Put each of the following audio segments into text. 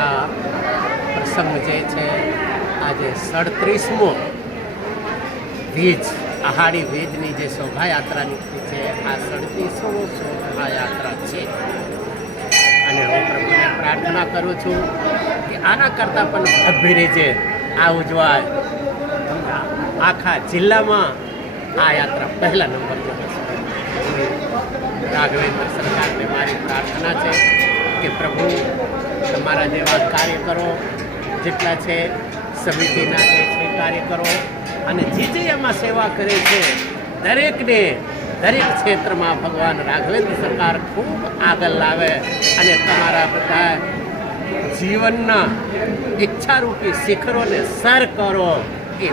આ પ્રસંગ જે છે આજે 37મો વીજ આહાડી વીજની જે શોભાયાત્રા નીકળી છે આ 37મો શોભાયાત્રા છે અને હું પ્રભુને પ્રાર્થના કરું છું કે આના કરતાં પણ ભવ્ય રીતે આ ઉજવાય, આખા જિલ્લામાં આ યાત્રા પહેલા નંબર પર હશે. રાઘવેન્દ્ર સરકારને મારી પ્રાર્થના છે કે પ્રભુ તમારા જેવા કાર્યકરો જેટલા છે, સમિતિના જે છે કાર્યકરો અને જે એમાં સેવા કરે છે દરેકને દરેક ક્ષેત્રમાં ભગવાન રાઘવેન્દ્ર સરકાર ખૂબ આગળ લાવે અને તમારા બધા જીવનના ઈચ્છારૂપી શિખરોને સર કરો એ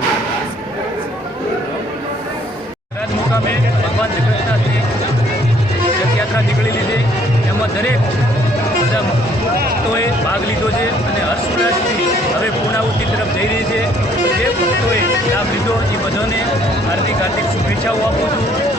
મુકામે ભગવાન શ્રીકૃષ્ણની રથયાત્રા નીકળેલી છે. એમાં દરેક બધા ભક્તોએ ભાગ લીધો છે અને હર્ષોલ્લાસથી હવે પૂર્ણાહુતિ તરફ જઈ રહી છે. જે ભક્તોએ લાભ લીધો એ બધાને હાર્દિક શુભેચ્છાઓ આપું છું.